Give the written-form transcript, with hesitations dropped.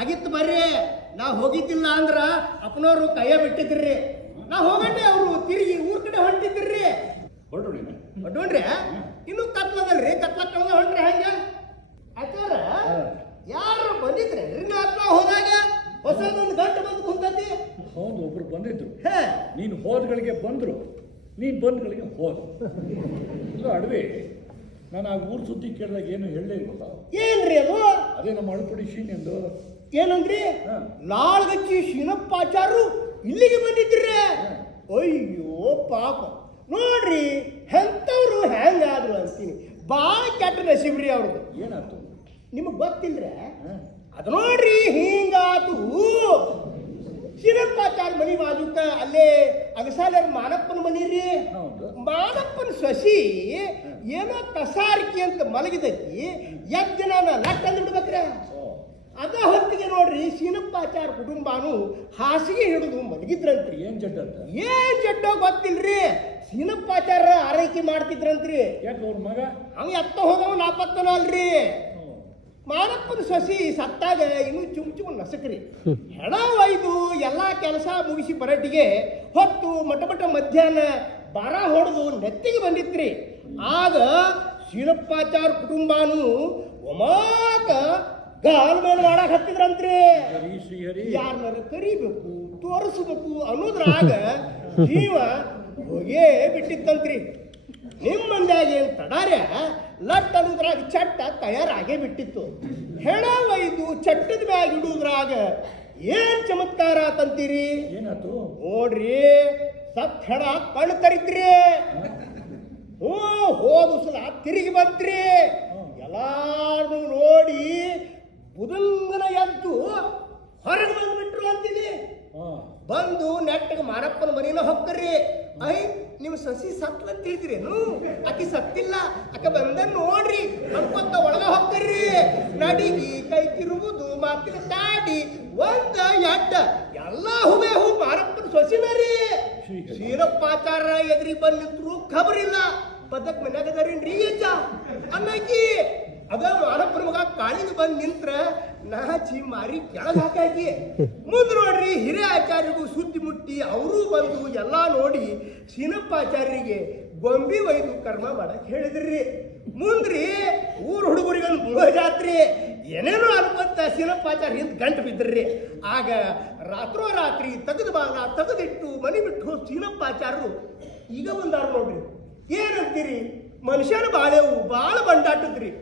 ಆಗಿತ್ತು ಬರ್ರಿ. ನಾ ಹೋಗಿದ್ದಿಲ್ಲ ಅಂದ್ರ ಅಪ್ಪನವ್ರು ಕೈಯ ಬಿಟ್ಟಿದ್ರಿ. ನಾ ಹೋಗಂಡೆ ಅವರು ತಿರುಗಿ ಊರ್ ಕಡೆ ಹೊಂಟಿದ್ರಿ. ಹೊಡ್ರಿ ಇನ್ನು ಕತ್ಲದಲ್ರಿ, ಕತ್ಲ ಕಳೆದ ಹೊಂಟ್ರಿ. ಹಂಗ ಆಚಾರ ಯಾರು ಬಂದಿದ್ರಿ ನಾ ಹೋದಾಗ ಹೊಸದೊಂದು ಗಂಟು ಬಂದು ಕುಂತತಿ. ಹೌದು, ಒಬ್ರು ಬಂದಿದ್ರು. ನೀನು ಹೋದ್ಗಳಿಗೆ ಬಂದ್ರು, ನೀನು ಬಂದ್ಗಳಿಗೆ ಹೋದ ಅಡವೆ. ನಾನು ಆ ಊರ್ ಸುದ್ದಿ ಕೇಳಿದಾಗ ಏನು ಹೇಳಲೇ ಇಲ್ವಲ್ಲ. ಏನ್ರಿ ಅದು? ಅದೇ ನಮ್ಮ ಅಳುಪಡಿ ಶೀನೆಂದು. ಏನಂದ್ರಿ? ಲಾಳ್ಗಚ್ಚಿ ಶೀನಪ್ಪಾಚಾರು ಇಲ್ಲಿಗೆ ಬಂದಿದ್ರಿ. ಅಯ್ಯೋ ಪಾಪ ನೋಡ್ರಿ, ಎಂತವ್ರು ಹೆಂಗಾದ್ರು ಅಂತೀನಿ. ಬಾಳ ಕೆಟ್ಟ ನಸೀಬ್ರಿ ಅವ್ರದ್ದು. ಏನಾಯ್ತು ನಿಮಗ್ ಗೊತ್ತಿಲ್ರೆ? ಅದು ನೋಡ್ರಿ ಹಿಂಗಾತು. ಶೀನಪ್ಪಾಚಾರ ಮನಿ ಬಾಜುಕ ಅಲ್ಲೇ ಅಗಸಾಲರ ಮಾನಪ್ಪನ ಮನಿ ರೀ. ಮಾನಪ್ಪನ ಸೊಸಿ ಏನೋ ಕಸಾರಿಕೆ ಅಂತ ಮಲಗಿದಕ್ಕಿ ಎದ್ದು ನಾನು ಲಟ್ ಅಂದ್ ಬಿಡ್ಬೇಕ್ರ. ಅದ ಹೊತ್ತಿಗೆ ನೋಡ್ರಿ ಶೀನಪ್ಪಾಚಾರ ಕುಟುಂಬಾನು ಹಾಸಿಗೆ ಹಿಡಿದು ಮಲಗಿದ್ರಂತ್ರಿ. ಏನ್ ಜಡ್ಡ ಅಂತ? ಏನ್ ಜಡ್ಡೋ ಗೊತ್ತಿಲ್ರಿ. ಶೀನಪ್ಪಾಚಾರ ಆರೈಕೆ ಮಾಡ್ತಿದ್ರಂತ್ರಿ. ಯಾಕೆ ಅವ್ರ ಮಗ ಅವ ಎತ್ತ ಹೋಗವ ನಾಪತ್ತನ ಅಲ್ರಿ. ಮಾನಪ್ಪನ ಸೊಸಿ ಸತ್ತಾಗ ಇನ್ನು ಚುಮ್ ನಸಕ್ರಿ. ಹೆಣ ಒಯ್ದು ಎಲ್ಲಾ ಕೆಲಸ ಮುಗಿಸಿ ಬರಟಿಗೆ ಹೊತ್ತು ಮಟ ಮಧ್ಯಾಹ್ನ ಬಾರ ಹೊಡೆದು ನೆತ್ತಿಗೆ ಬಂದಿತ್ರಿ. ಆಗ ಶೀನಪ್ಪಾಚಾರ ಕುಟುಂಬಾನು ಒಮಾಕ ಗಾಲ್ ಮೇಲೆ ಮಾಡಕ್ ಹತ್ತಿದ್ರಂತ್ರಿ. ಯಾರನ್ನಾರ ಕರಿಬೇಕು, ತೋರಿಸ್ಬೇಕು ಅನ್ನೋದ್ರಾಗ ಜೀವ ಹೋಗೇ ಬಿಟ್ಟಿತ್ತಂತ್ರಿ. ನಿಮ್ಮ ಮಂದ್ಯಾಗ ಏನ್ ತಡಾರ್ಯ ಲಟ್ ಅನ್ನೋದ್ರಾಗ ಚಟ್ಟ ತಯಾರಾಗೇ ಬಿಟ್ಟಿತ್ತು. ಹೆಣ ಒಯ್ದು ಚಟ್ಟದ ಮ್ಯಾಗ ಇಡುವುದ್ರಾಗ ಏನ್ ಚಮತ್ಕಾರ ತಂತೀರಿ? ಏನಾಯ್ತು ನೋಡ್ರಿ, ಸತ್ ಹೆಣ ಕಣ್ಣು ತರಿದ್ರಿ. ಹೋದ ಸಲ ತಿರುಗಿ ಬಂತ್ರಿ. ಎಲ್ಲಾರು ನೋಡಿ ಬುದಂಗನ ಎದ್ದು ಹೊರಗೆ ಬಂದ್ಬಿಟ್ರು ಅಂತೀನಿ. ಬಂದು ನೆಟ್ಟಗೆ ಮಾರಪ್ಪನ ಮನೇನ ಹೊಕ್ಕರಿ. ಐ ನಿಮ್ಮ ಸಸಿ ಸತ್ಲ ತಿಳಿದ್ರೇನು? ಆಕಿ ಸತ್ತಿಲ್ಲ, ಆಕೆ ಬಂದ ನೋಡ್ರಿ ಅನ್ಕೊಂತ ಒಳಗ ಹೊಕ್ಕರಿ. ನಡಿಗಿ ಕೈ ತಿರುಗುದು ಮಾತಿನ ತಾಡಿ ಒಂದ ಎಡ್ಡ ಎಲ್ಲ ಹೂವೇ ಹೂ ಮಾರಪ್ಪನ ಸೊಸಿನ ರೀ. ಶೀನಪ್ಪಾಚಾರ ಎದ್ರಿ ಬಂದಿದ್ರು ಖಬರಿಲ್ಲ. ಬದಕ್ ಮನ್ಯಾಗದಾರೇನ್ರಿ ಅಜ್ಜ ಅನ್ನಕಿ. ಅದ ಮಾರಪ್ಪನ ಮಗ ಕಾಳಿಗೆ ಬಂದ್ ನಿಂತ್ರ ನಾಚಿ ಮಾರಿ ಕೆಳಗೆ ಹಾಕಾಕಿ. ಮುಂದ್ ನೋಡ್ರಿ ಹಿರಿಯ ಆಚಾರ್ಯರಿಗೂ ಸುದ್ದಿ ಮುಟ್ಟಿ ಅವರು ಬಂದು ಎಲ್ಲಾ ನೋಡಿ ಶೀನಪ್ಪಾಚಾರ್ಯರಿಗೆ ಗೊಂಬಿ ಒಯ್ದು ಕರ್ಮ ಮಾಡಕ್ ಹೇಳಿದ್ರಿ. ಮುಂದ್ರಿ ಊರ್ ಹುಡುಗರಿಗೊಂದು ಮೋಜಾತ್ರಿ. ಏನೇನೋ ಅನ್ಕೊಂತ ಶೀನಪ್ಪಾಚಾರ್ಯ ಹಿಂದ್ ಗಂಟು ಬಿದ್ರಿ. ಆಗ ರಾತ್ರೋರಾತ್ರಿ ತೆಗೆದು ಬಾಗ ತೆಗೆದಿಟ್ಟು ಮನಿ ಬಿಟ್ಟು ಹೋದ್ ಶೀನಪ್ಪಾಚಾರ್ಯರು ಈಗ ಬಂದಾರ ನೋಡ್ರಿ. ಏನಂತೀರಿ? ಮನುಷ್ಯನ ಬಾಳೆವು ಬಾಳ ಬಂಡಾಟದ್ರಿ.